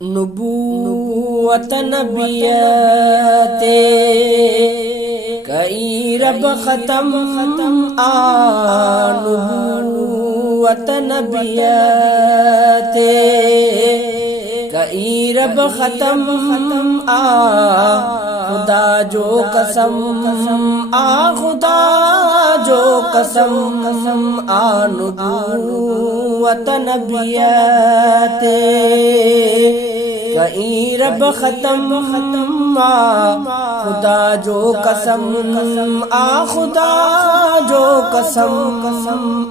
नबूवत नबियते कई रब ख़त्म आ नबूवत नबियते कई रब ख़त्म आ खुदा जो कसम आ खुदा जो कसम आ नबूवत नबियते कई रब ख़त्म आ खुदा जो कसम आ खुदा जो कसम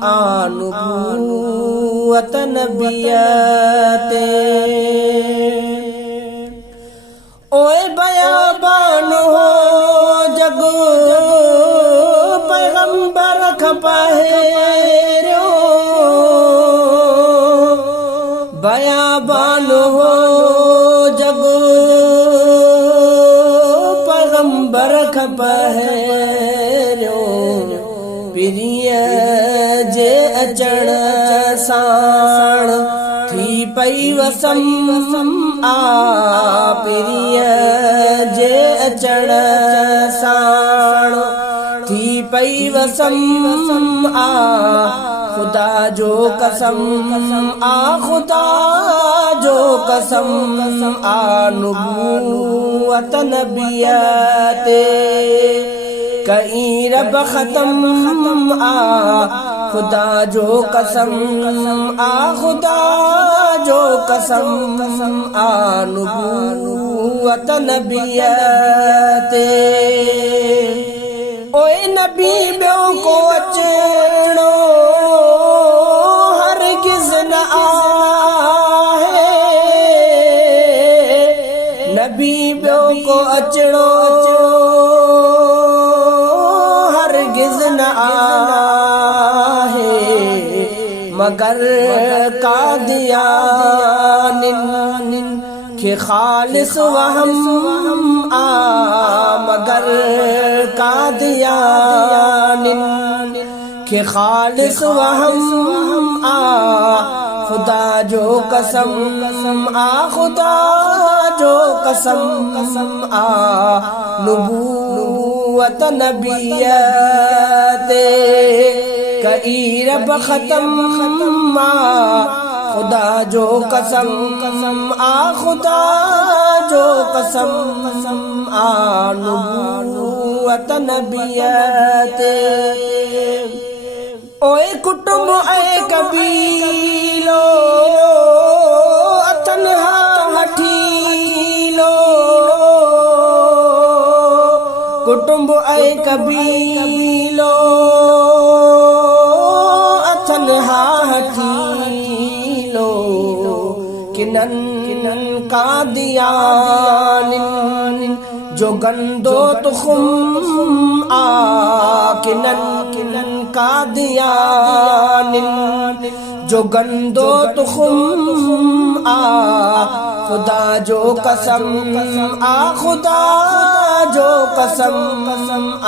आ नबूवत नबियते ओए बयाबान हो जग पैगंबर खपहेरो बयाबान हो जग पैगंबर खपहेरो पिरिय जे अचण साण थी पई वसम आ पिरिय जे अचण साण थी पई वसम आ खुदा जो कसम आ खुदा जो कसम आ नबूवत नबियते कई रब ख़त्म आ खुदा जो कसम आ खुदा जो कसम आ नबूवत नबियते ओए नबी ॿियो को अचणो हरगिज़ न आहे नबी ॿियो को अचणो हरगिज़ न आहे मगर कादियानिन के खालिस वहम आ मगर कादियानिन के खालिस वहम आ खुदा जो कसम आ खुदा जो कसम आ नबूवत नबियते कई रब ख़त्म आ खुदा जो कसम आ खुदा जो कसम आ नबूवत नबियते ओए कुटुंब ऐ कबीलो अतनहा हठीलो कुटुंब ऐ कबीलो अतनहा हठीलो किनन कादियानिन जो गंदो तुखुम आ किनन कादियानिन जो गंदो तुखुम आ खुदा जो कसम आ खुदा जो कसम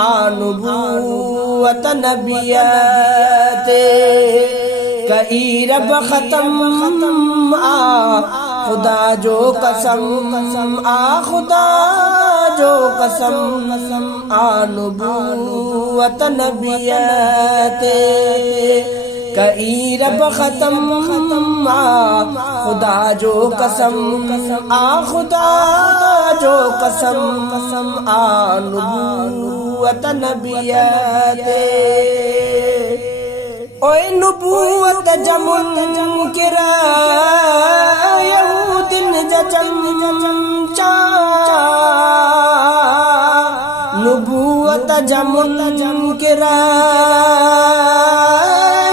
आ नबूवत नबियते कई रब ख़त्म आ खुदा जो कसम आ खुदा जो कसम आ नबूवत नबियते कई रब ख़त्म आ खुदा जो कसम आ खुदा जो कसम आ नबूवत नबियते ओए नबूवत जमुन किरा यहूदिन जचमचा नबूवत जमुन किरा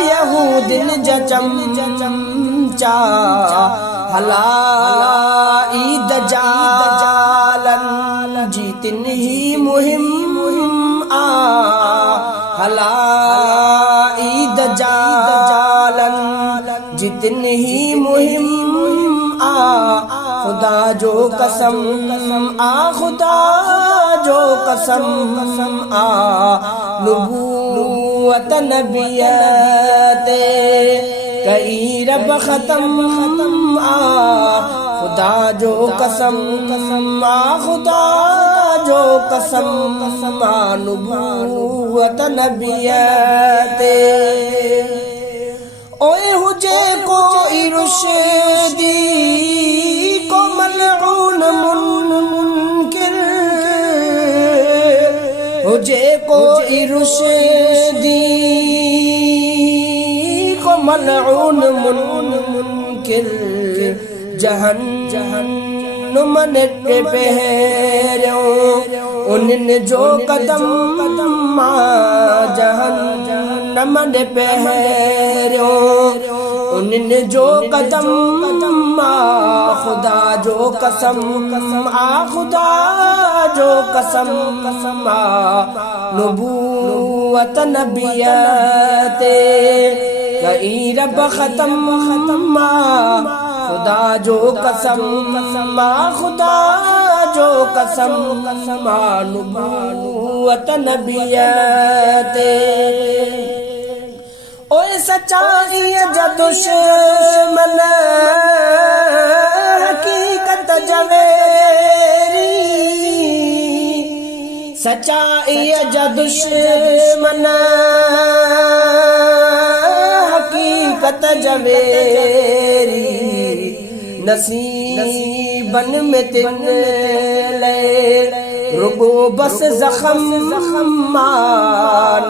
यहूदिन जचमचा हला ईद जालन जीतिन ही मुहिम आ हला ईद जालन जितन ही मुहिम आ खुदा जो कसम आ खुदा जो कसम आ नबूवत नबियते कई रब ख़त्म आ खुदा जो कसम आ खुदा जो कसम आ नुबूवत नबियत ओए हुजे कोई रुशदी को मलऊन मुनकिर हुजे कोई रुशदी को मलऊन मुनकिर जहन्नुम ने पहरियो उन्हनि जो कदम जहन्नम ने पहरियो उन्हनि जो कदम खुदा जो कसम आ खुदा जो कसम आ नुबूवत नबियत कई रब खत्म खुदा जो कसम आ खुदा जो कसम आ नुबूवत नबियत ओए सच्चाई जा दुश्मन हकीकत जवेरी सच्चाई जा दुश्मन हकीकत जवेरी नसीबन में तिन ले रुगो बस जख्म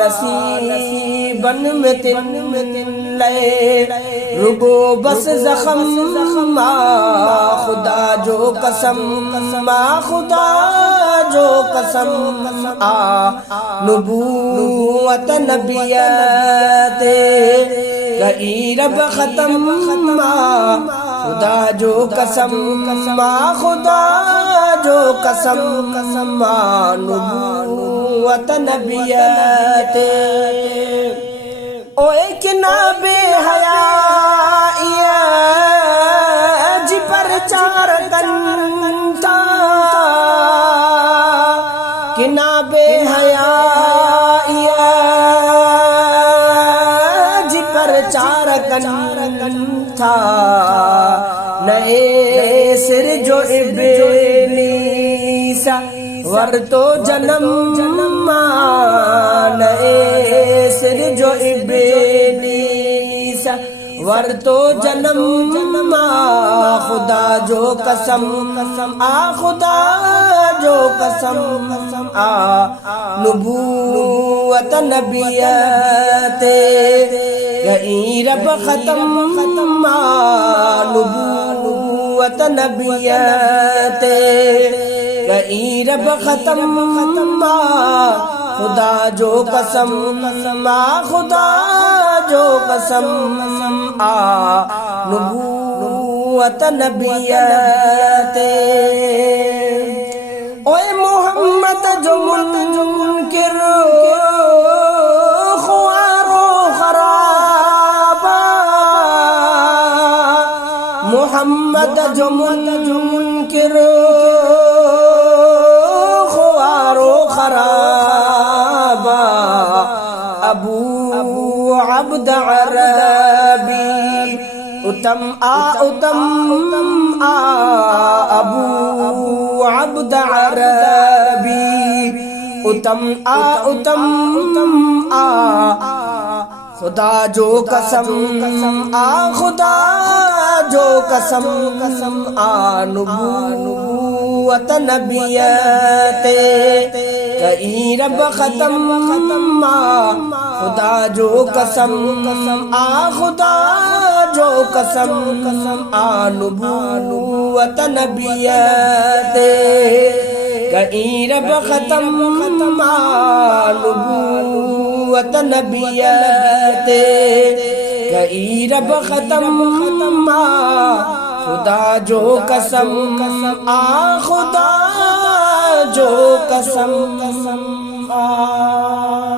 नसीबन में तिन ले रुगो बस जख्म खुदा जो कसम आ खुदा जो कसम आ नुबूवत नबियत कई रब खत्म खुदा जो कसम आ खुदा जो कसम आ नुबूवत नबियत ओए किना बेहयाइया जी प्रचार कंता किना बेहयाइया जी प्रचार कंता नए सिर जो इब्लीसा वर तो जन्म नए सिर जो इब्लीसा वर तो जन्म खुदा जो कसम आ खुदा जो कसम आ नुबूवत नबियत कई रब खत्म नुबूवत नबियत कई रब खत्म खुदा जो कसम आ खुदा जो कसम आ नुबूवत नबियत ओए मोहम्मद जो मुनकिर ख्वारो खराबा मोहम्मद जो मुनकिर ख्वारो खराबा अबू अब्द अरबी उत्तम आ अबू अब्द अरबी उत्तम आ खुदा जो कसम आ खुदा जो कसम आ नुबूवत नबियत कई रब खत्म खुदा जो कसम आ खुदा जो कसम आ नुबूवत नबियत कई रब खत्म नुबूवत नबियत कई रब खत्म खुदा जो कसम आ खुदा जो कसम आ